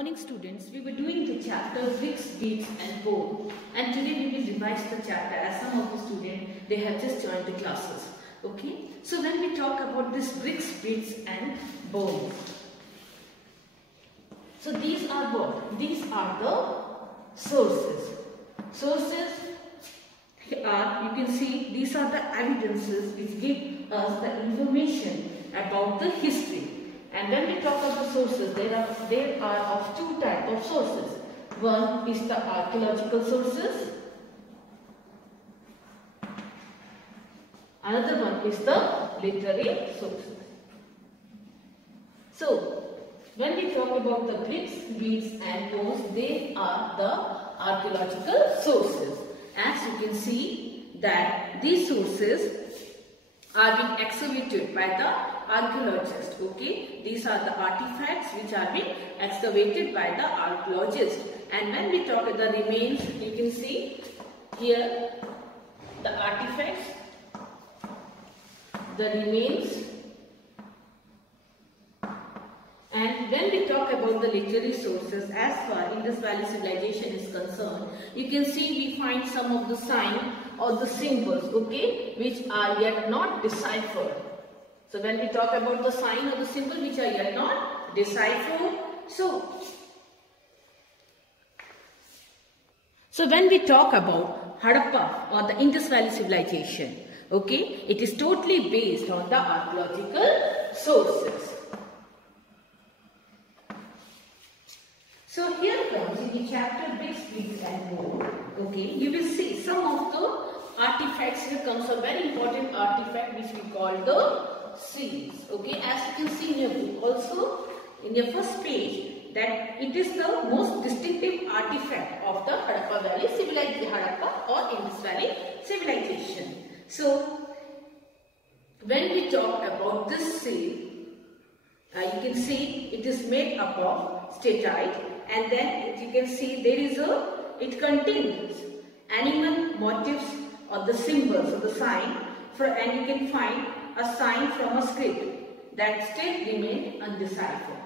Morning students, we were doing the chapter bricks, beads and bone, and today we will revise the chapter as some of the students, they have just joined the classes. Okay, so when we talk about this bricks, beads and bone, so these are what? These are the sources. Sources are, you can see, these are the evidences which give us the information about the history. And when we talk about the sources, there are of two types of sources. One is the archaeological sources. Another one is the literary sources. So, when we talk about the bricks, beads and bones, they are the archaeological sources. As you can see that these sources are being excavated by the archaeologists. Okay, these are the artifacts which are being excavated by the archaeologists. And when we talk about the remains, you can see here the artifacts, the remains. And when we talk about the literary sources, as far Indus Valley civilization is concerned, you can see we find some of the sign or the symbols, okay, which are yet not deciphered. So when we talk about the sign or the symbol which are yet not deciphered, so when we talk about Harappa or the Indus Valley civilization, okay, it is totally based on the archaeological sources. So here comes in the chapter bricks, beads and bone. Okay, you will see some of the artifacts. Here comes a very important artifact which we call the seals. Okay, as you can see in your book also, in your first page, that it is the most distinctive artifact of the Harappa Valley civilization, Harappa or Indus Valley civilization. So when we talk about this seal, you can see it is made up of statite, and then you can see it contains animal motifs or the symbols or the sign, and you can find a sign from a script that still remain undeciphered.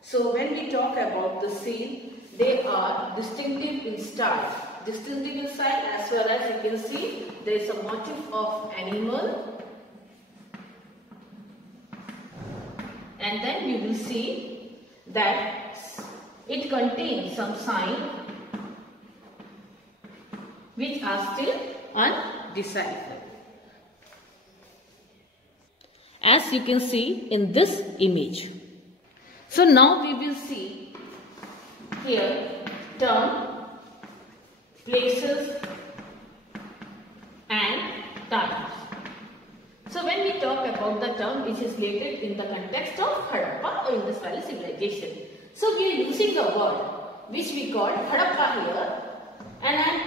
So when we talk about the seal, they are distinctive in style. Distinctive in style, as well as you can see there is a motif of animal, and then you will see that it contains some sign which are still undeciphered. As you can see in this image. So now we will see here term, places and times. So when we talk about the term which is related in the context of Harappa or Indus Valley civilization, so we are using the word which we call Harappa here, and I am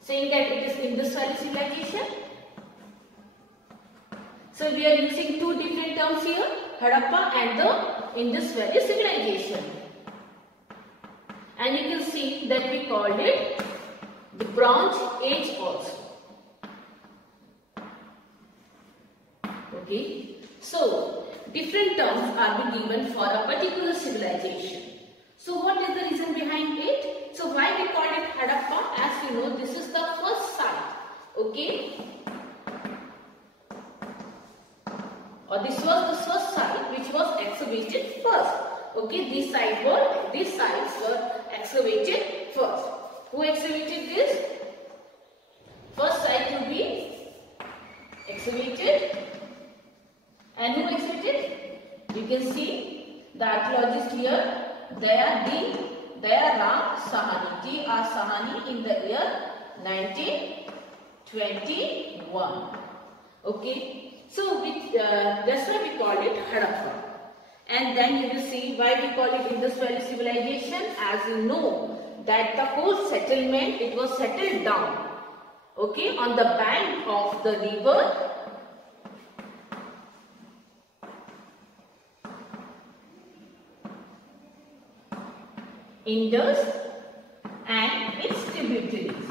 saying that it is Indus Valley civilization. So we are using two different terms here, Harappa and the Indus Valley civilization. And you can see that we called it the Bronze Age also. Okay, so different terms are being given for a particular civilization. So what is the reason behind it? So why we call it Harappa? As you know, this is the first site. Okay, or this was the first site which was excavated first. Okay, these sites were excavated first. Who excavated this? First site to be excavated. And who excavated? You can see the archaeologist here, Daya Ram Sahani, T.R. Sahani, in the year 1921. Okay, so that's why we call it Harappa. And then you will see why we call it Indus Valley civilization. As you know that the whole settlement, it was settled down, okay, on the bank of the river Indus and its tributaries.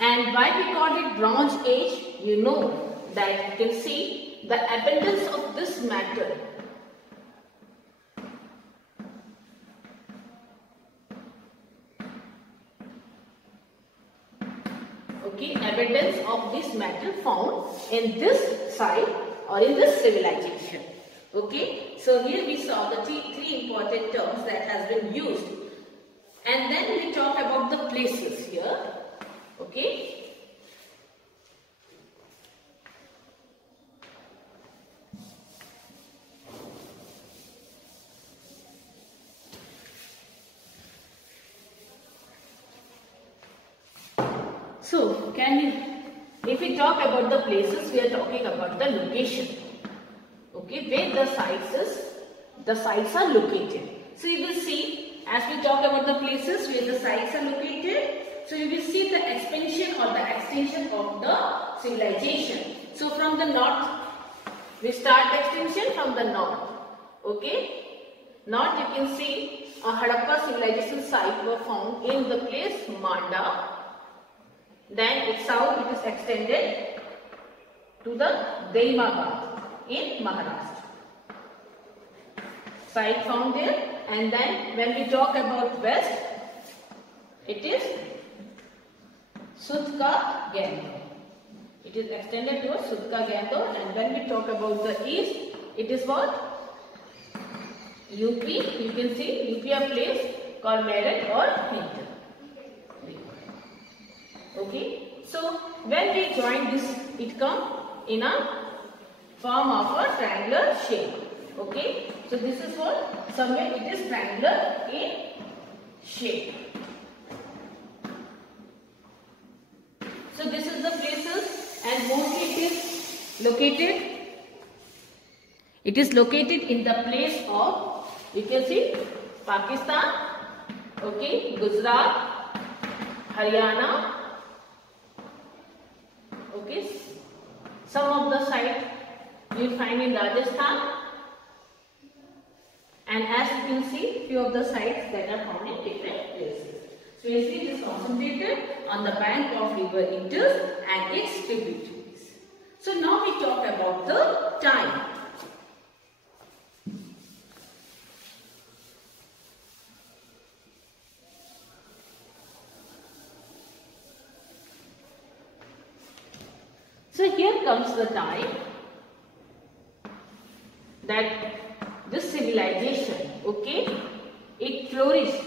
And why we call it Bronze Age? You know that you can see the abundance of this matter abundance of this matter found in this site or in this civilization. Okay, so here we saw the three important terms that has been used, and then we talk about the places here. Okay. So, if we talk about the places, we are talking about the location. Okay, where the sites are located. So you will see, as we talk about the places where the sites are located, so you will see the expansion or the extension of the civilization. So from the north, we start the extension from the north. Okay, north you can see a Harappa civilization site were found in the place Manda. Then its south it is extended to the Daimabad in Maharashtra. Site found there, and then when we talk about west, it is Sutka Gandhar. It is extended to Sutka Gandhar, and when we talk about the east, it is what? UP. You can see UP a place called Meerut or Bhilta. Okay, so when we join this, it comes in a form of a triangular shape. Okay, so this is what? Somewhere it is triangular in shape. So this is the places, and mostly it is located in the place of, you can see, Pakistan, okay, Gujarat, Haryana. Okay, some of the sites you will find in Rajasthan, and as you can see, few of the sites that are found in different places. So you see, it is concentrated on the bank of river Indus and its tributaries. So now we talk about the time. So here comes the time that this civilization, okay, it flourished.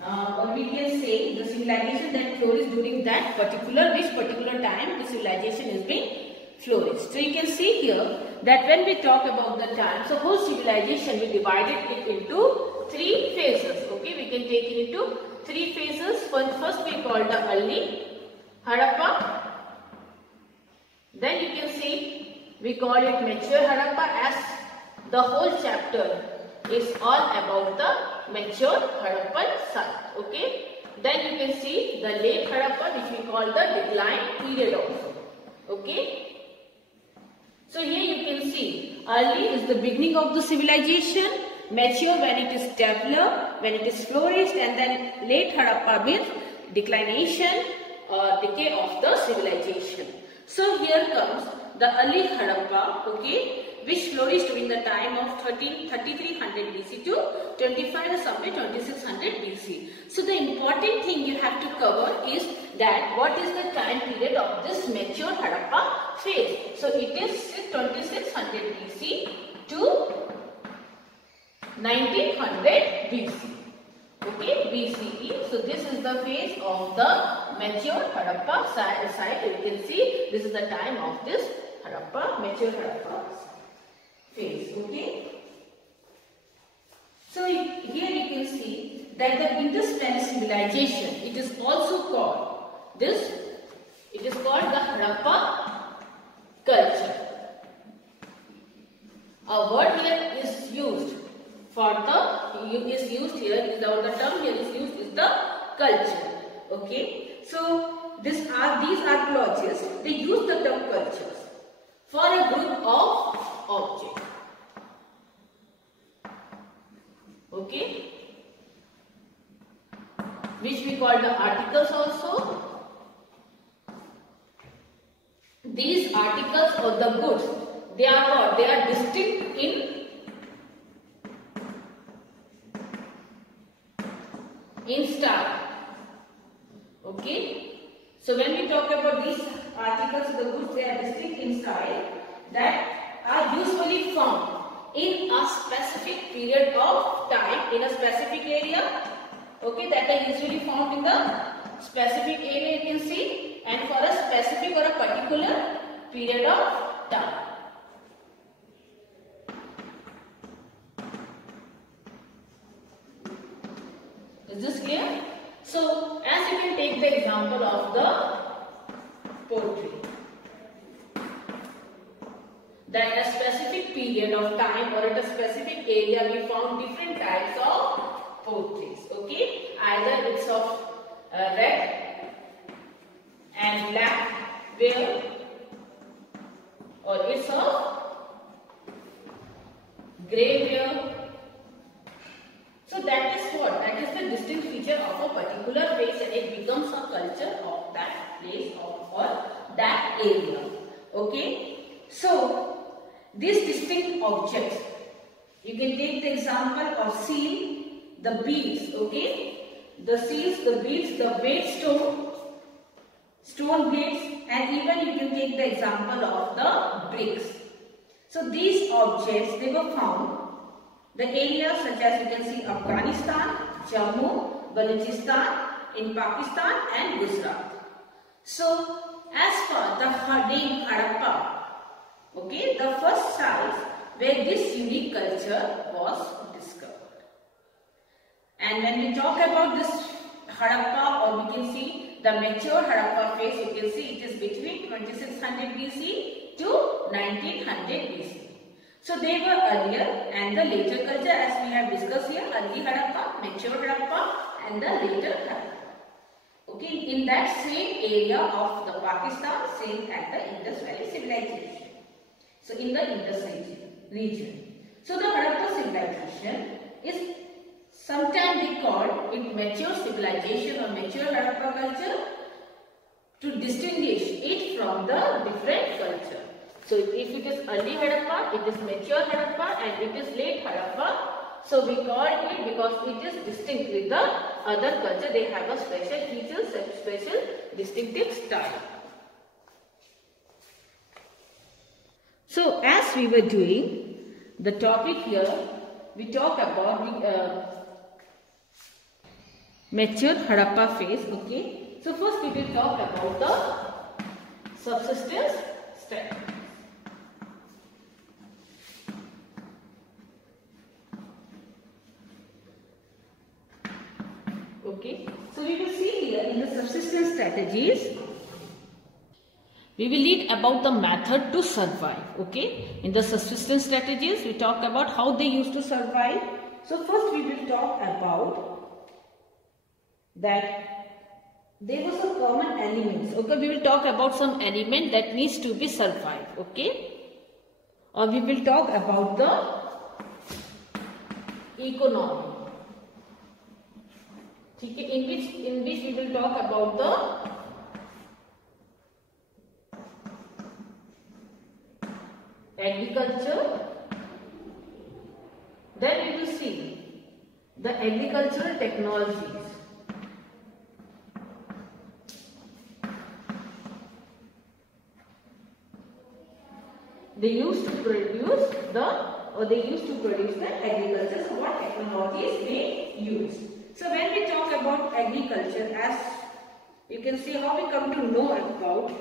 Or we can say the civilization that flourished during that which particular time the civilization is being flourished. So you can see here that when we talk about the time, so whole civilization we divided it into three phases. Okay, we can take it into three phases. First we call the early Harappa. Then you can see we call it mature Harappa, as the whole chapter is all about the mature Harappan site. Okay. Then you can see the late Harappa, which we call the decline period also. Okay. So here you can see early is the beginning of the civilization, mature when it is developed, when it is flourished, and then late Harappa means declination or decay of the civilization. So here comes the early Harappa, okay, which flourished during the time of 3300 BC to 2600 BC. So the important thing you have to cover is that what is the time period of this mature Harappa phase. So it is 2600 BC to 1900 BC. Okay, BCE. So this is the phase of the mature Harappa site. You can see this is the time of this Harappa, mature Harappa phase. Okay. So here you can see that the Indus Valley civilization, it is also called this. It is called the Harappa culture. A word here is used for the term here is used is the culture. Okay, so these archaeologists, they use the term cultures for a group of objects. Okay, which we call the articles also. these articles or the goods, they are what? They are distinct in style. Okay. So when we talk about these articles or the goods, they are distinct in style that are usually found in a specific period of time, in a specific area. Okay, that are usually found in the specific area, you can see, and for a specific or a particular period of time. Is this clear? So, as you can take the example of the poetry, that at a specific period of time or at a specific area we found different types of poetries. Okay, either it's of red and black wear, or it's of grey wear. So that is what? That is the distinct feature of a particular place, and it becomes a culture of that place or that area. Okay. So these distinct objects, you can take the example of seal, the beads. Okay. The seals, the beads, the Waitstone, stone blades, and even you can take the example of the bricks. So these objects, they were found the areas such as you can see Afghanistan, Jammu, Balochistan, in Pakistan and Gujarat. So as for the name Harappa, okay, the first site where this unique culture was discovered. And when we talk about this Harappa, or we can see the mature Harappa phase, you can see it is between 2600 BC to 1900 BC. So they were earlier and the later culture, as we have discussed here, early Harappa, mature Harappa and the later Harappa. Okay, in that same area of the Pakistan, same at the Indus Valley civilization. So in the Indus region. So the Harappa civilization is sometimes they call it mature civilization or mature Harappa culture to distinguish it from the different culture. So if it is early Harappa, it is mature Harappa, and it is late Harappa. So we call it because it is distinct with the other culture. They have a special features, a special distinctive style. So as we were doing the topic here, we talk about the mature Harappa phase. Okay. So first we will talk about the subsistence strategy. Okay, so we will see here in the subsistence strategies, we will read about the method to survive. Okay, in the subsistence strategies, we talk about how they used to survive. So first we will talk about that there was some common elements. Okay, we will talk about some element that needs to be survived. Okay, or we will talk about the economy. In which we will talk about the agriculture. Then we will see the agricultural technologies. They used to produce the agriculture. So what technologies they used? So when we talk about agriculture, as you can see how we come to know about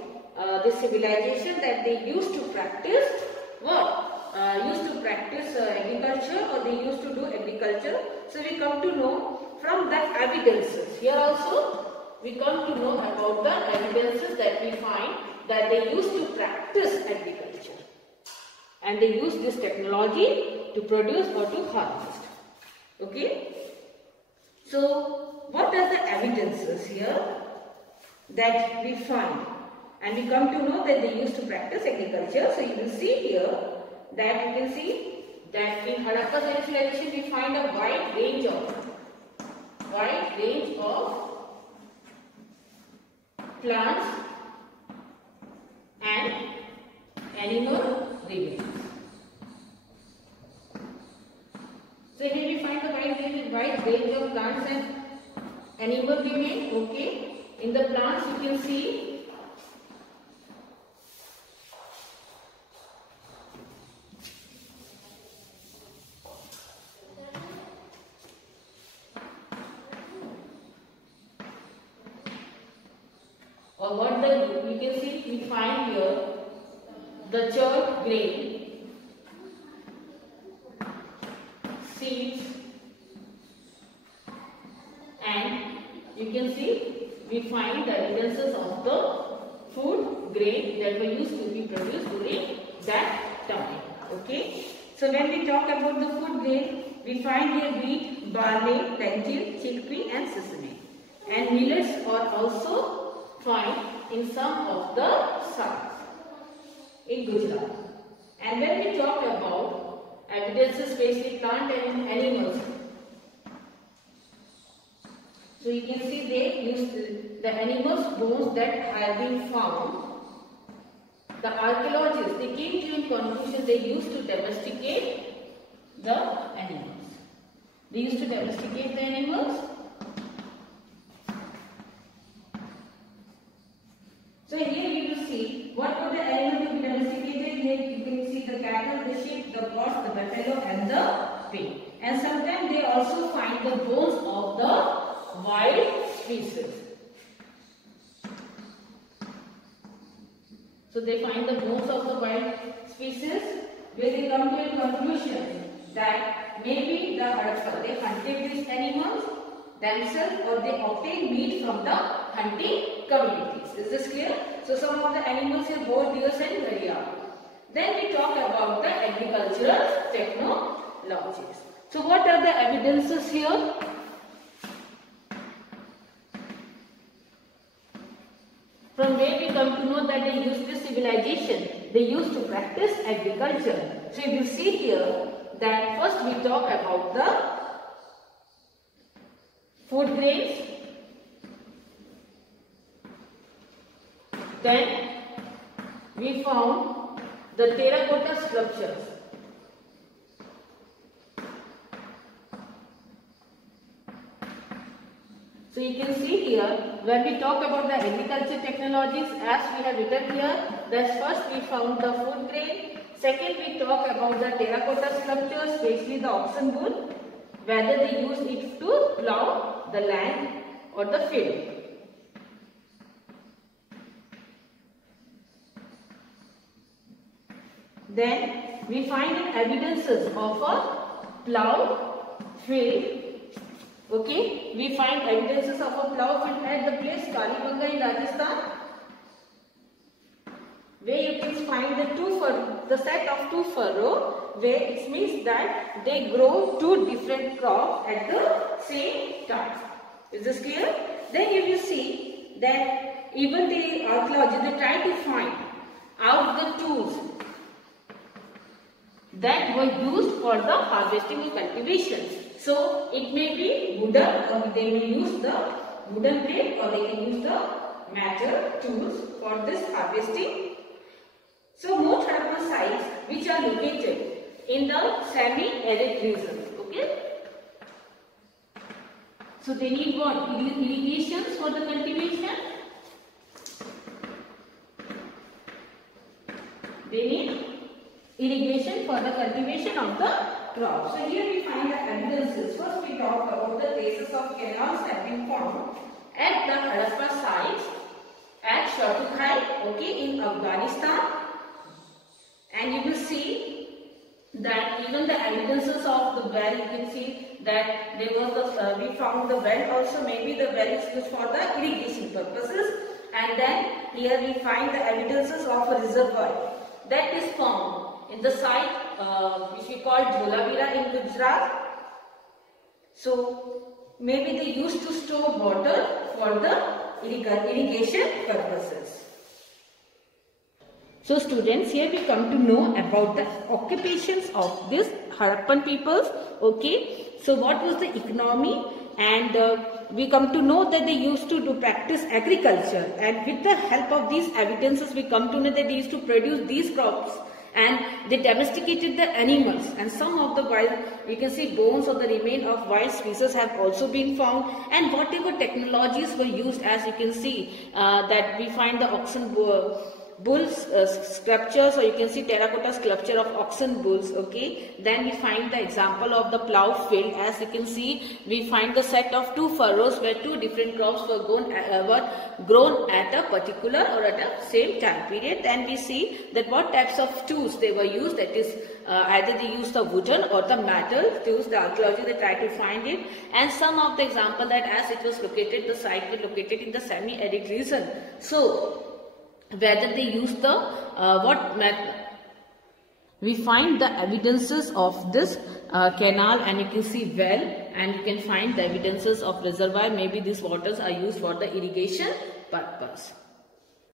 the civilization that they used to practice what? Used to practice agriculture, or they used to do agriculture. So we come to know from that evidences. Here also we come to know about the evidences that we find that they used to practice agriculture. And they use this technology to produce or to harvest. Okay. So what are the evidences here that we find? And we come to know that they used to practice agriculture. So you will see here that you can see that in Harappa civilization we find a wide range of plants and animal remains. So here we find the wide range of plants and animal remains. Okay, in the plants you can see we find here the church grain, seeds, and you can see we find the evidences of the food grain that were used to be produced during that time. Okay, so when we talk about the food grain, we find here wheat, barley, lentil, chickpea and sesame, and millets are also found in some of the sites in Gujarat. And when we talk about evidences, especially plant and animals, so you can see they use the animals' bones that have been found. The archaeologists, they came to a conclusion they used to domesticate the animals. They used to domesticate the animals. So here you will see what were the animals to be domesticated. Here you can see the cattle, the sheep, the goats, the buffalo and the pig. And sometimes they also find the bones of the wild species. So they find the bones of the wild species where they come to a conclusion that maybe the Harappa, they hunted these animals themselves or they obtained meat from the hunting communities. Is this clear? So some of the animals here, both deers and gharial. Then we talk about the agricultural technologies. So what are the evidences here? From where we come to know that they used this civilization, they used to practice agriculture. So you will see here that first we talk about the food grains, then we found the terracotta sculptures. So you can see here, when we talk about the agriculture technologies, as we have written here, that first we found the food grain, second we talk about the terracotta sculptures, especially the oxen wool, whether they use it to plow the land or the field. Then we find evidences of a plow field. Okay, we find evidences of a plow field at the place Kalibanga in Rajasthan, where you can find the set of two furrow, where it means that they grow two different crops at the same time. Is this clear? Then you will see that even the archaeologists, they try to find out the tools that were used for the harvesting and cultivation. So it may be wooden, or they may use the wooden blade, or they can use the metal tools for this harvesting. So most Harappan sites which are located in the semi-arid regions. Okay. So they need what? Irrigations for the cultivation. They need irrigation for the cultivation of the crop. So here we find the evidences. First we talk about the traces of canals have been found at the Harappa sites at Shatukhai, okay, in Afghanistan. And you will see that even the evidences of the well, you can see that there was the, we found the well also, maybe the well is used for the irrigation purposes. And then here we find the evidences of a reservoir that is found in the site which we call Dholavira in Gujarat. So maybe they used to store water for the irrigation purposes. So students, here we come to know about the occupations of these Harappan peoples. Okay, so what was the economy and we come to know that they used to do practice agriculture, and with the help of these evidences we come to know that they used to produce these crops, and they domesticated the animals, and some of the wild, you can see bones of the remain of wild species have also been found, and whatever technologies were used, as you can see that we find the oxen bulls sculptures, or you can see terracotta sculpture of oxen bulls. Okay, then we find the example of the plough field. As you can see, we find the set of 2 furrows where 2 different crops were grown at a particular or at a same time period. Then we see that what types of tools they were used, that is either they used the wooden or the metal tools. The archaeology they try to find it, and some of the example that as it was located, the site was located in the semi-arid region. So whether they use the what method, we find the evidences of this canal, and you can see well, and you can find the evidences of reservoir. Maybe these waters are used for the irrigation purpose.